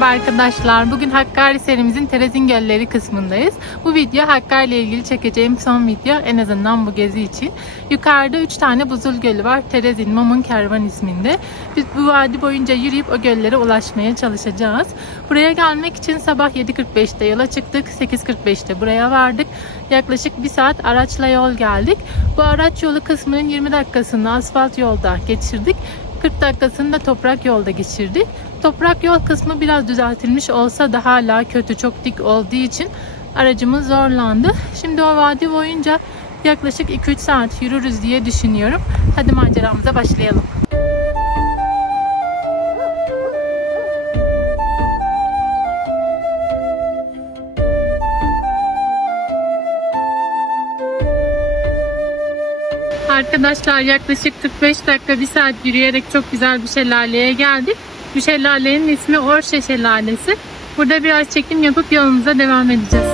Merhaba arkadaşlar. Bugün Hakkari serimizin Terezin Gölleri kısmındayız. Bu video Hakkari ile ilgili çekeceğim son video en azından bu gezi için. Yukarıda 3 tane buzul gölü var. Terezin, Mamun Kervan isminde. Biz bu vadi boyunca yürüyüp o göllere ulaşmaya çalışacağız. Buraya gelmek için sabah 7.45'te yola çıktık. 8.45'te buraya vardık. Yaklaşık bir saat araçla yol geldik. Bu araç yolu kısmının 20 dakikasını asfalt yolda geçirdik. 40 dakikasını da toprak yolda geçirdik. Toprak yol kısmı biraz düzeltilmiş olsa da hala kötü çok dik olduğu için aracımız zorlandı. Şimdi o vadi boyunca yaklaşık 2-3 saat yürürüz diye düşünüyorum. Hadi maceramıza başlayalım. Arkadaşlar yaklaşık 45 dakika bir saat yürüyerek çok güzel bir şelaleye geldik. Bu şelalenin ismi Orşe Şelalesi. Burada biraz çekim yapıp yolumuza devam edeceğiz.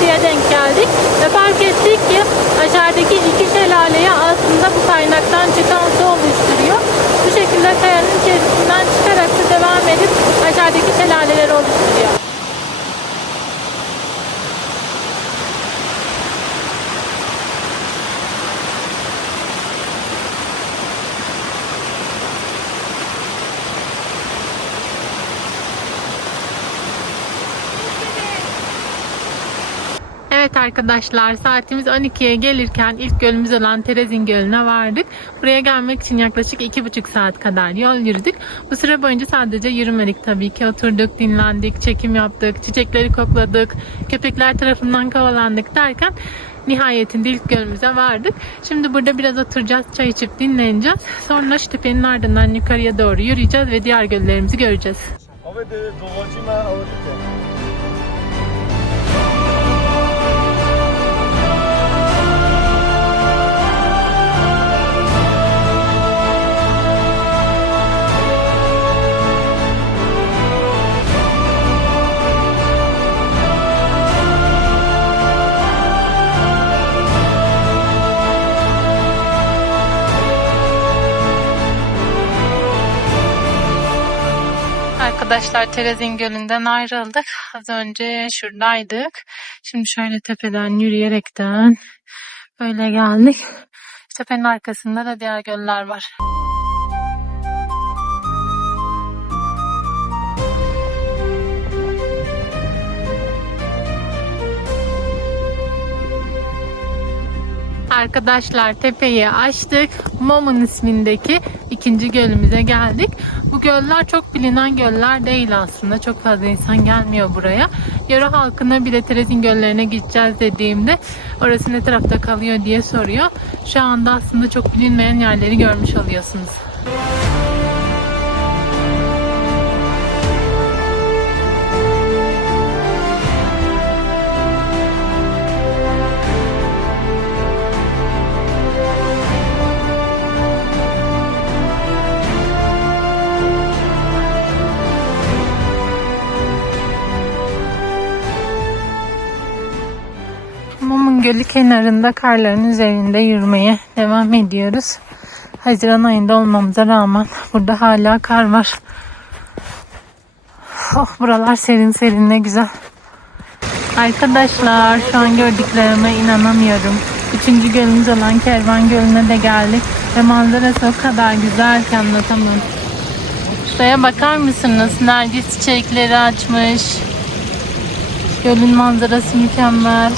Suya denk geldik. Ve fark ettik ki aşağıdaki iki şelaleyi aslında bu Evet arkadaşlar saatimiz 12'ye gelirken ilk gölümüz olan Terezin Gölü'ne vardık. Buraya gelmek için yaklaşık 2,5 saat kadar yol yürüdük. Bu süre boyunca sadece yürümedik tabii ki. Oturduk, dinlendik, çekim yaptık, çiçekleri kokladık, köpekler tarafından kovalandık derken nihayetinde ilk gölümüze vardık. Şimdi burada biraz oturacağız, çay içip dinleneceğiz. Sonra şu tepenin ardından yukarıya doğru yürüyeceğiz ve diğer göllerimizi göreceğiz. De dolacı ben Arkadaşlar Terezin Gölü'nden ayrıldık. Az önce şuradaydık. Şimdi şöyle tepeden yürüyerekten böyle geldik. Tepenin arkasında da diğer göller var. Arkadaşlar tepeyi açtık. Momun ismindeki ikinci gölümüze geldik. Göller çok bilinen göller değil aslında. Çok fazla insan gelmiyor buraya. Yarı halkına bir de Terezin göllerine gideceğiz dediğimde orası ne tarafta kalıyor diye soruyor. Şu anda aslında çok bilinmeyen yerleri görmüş oluyorsunuz. Mumun Gölü kenarında karların üzerinde yürümeye devam ediyoruz. Haziran ayında olmamıza rağmen burada hala kar var. Oh, buralar serin serin ne güzel. Arkadaşlar şu an gördüklerime inanamıyorum. Üçüncü gölümüz olan Kervan Gölü'ne de geldik. Ve manzarası o kadar güzel ki anlatamam. Şuraya bakar mısınız? Nergis çiçekleri açmış. Gölün manzarası mükemmel.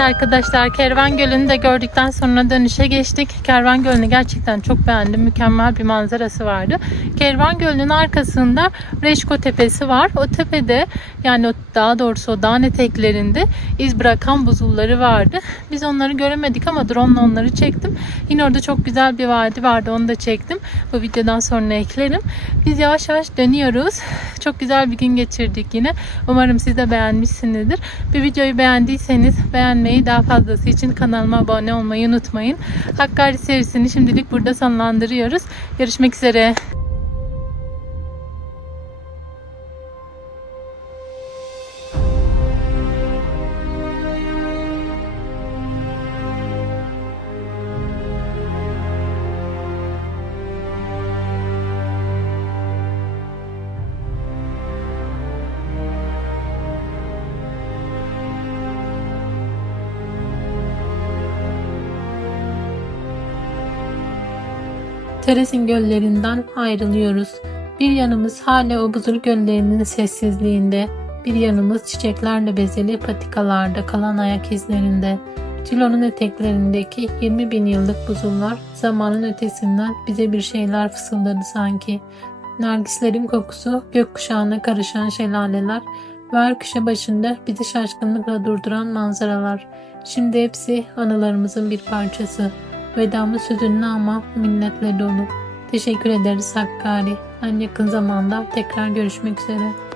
Arkadaşlar Kervan Gölü'nü de gördükten sonra dönüşe geçtik. Kervan Gölü'nü gerçekten çok beğendim. Mükemmel bir manzarası vardı. Kervan Gölü'nün arkasında Reşko Tepesi var. O tepede yani daha doğrusu o dağın eteklerinde iz bırakan buzulları vardı. Biz onları göremedik ama drone ile onları çektim. Yine orada çok güzel bir vadi vardı. Onu da çektim. Bu videodan sonra eklerim. Biz yavaş yavaş dönüyoruz. Çok güzel bir gün geçirdik yine. Umarım siz de beğenmişsinizdir. Bir videoyu beğendiyseniz beğenmeyi daha fazlası için kanalıma abone olmayı unutmayın. Hakkari serisini şimdilik burada sonlandırıyoruz. Görüşmek üzere. Teresin göllerinden ayrılıyoruz. Bir yanımız hala o buzul göllerinin sessizliğinde, bir yanımız çiçeklerle bezeli patikalarda kalan ayak izlerinde. Cilo'nun eteklerindeki 20 bin yıllık buzullar zamanın ötesinden bize bir şeyler fısıldadı sanki. Nergislerin kokusu, gökkuşağına karışan şelaleler ve her köşe başında bizi şaşkınlıkla durduran manzaralar. Şimdi hepsi anılarımızın bir parçası. Vedamız hüzünlü ama minnetle dolu. Teşekkür ederiz Hakkari. En yakın zamanda tekrar görüşmek üzere.